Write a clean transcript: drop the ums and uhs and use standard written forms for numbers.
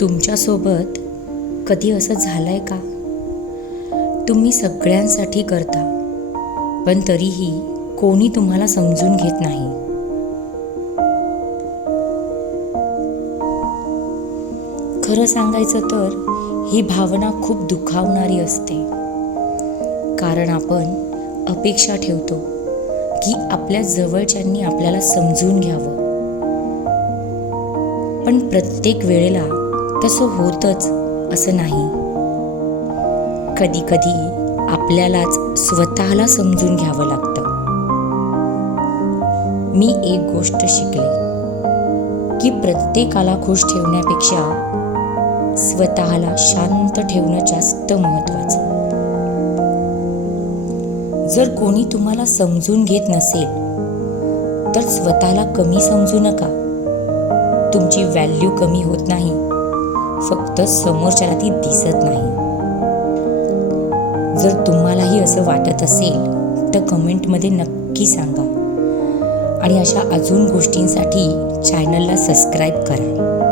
तुमच्यासोबत कधी असं झालंय का? तुम्ही सगळ्यांसाठी करता, पण तरीही कोणी तुम्हाला समजून घेत नाही. खरं सांगायचं तर ही भावना खूप दुखावणारी असते, कारण आपण अपेक्षा ठेवतो की आपल्या जवळच्यांनी आपल्याला समजून घ्यावं. पण प्रत्येक वेळेला तसं होतच असं नाही. कधी कधी आपल्यालाच स्वतःला समजून घ्यावं लागतं. मी एक गोष्ट शिकले की प्रत्येकाला खुश ठेवण्यापेक्षा स्वतःला शांत ठेवणं जास्त महत्त्वाचं. जर कोणी तुम्हाला समजून घेत नसेल तर स्वतःला कमी समजू नका. तुमची व्हॅल्यू कमी होत नाही, फक्त समोरच्याला ती दिसत नाही. जर तुम्हालाही असं वाटत असेल तर कमेंटमध्ये नक्की सांगा. आणि अशा अजून गोष्टींसाठी चॅनलला सबस्क्राईब करा.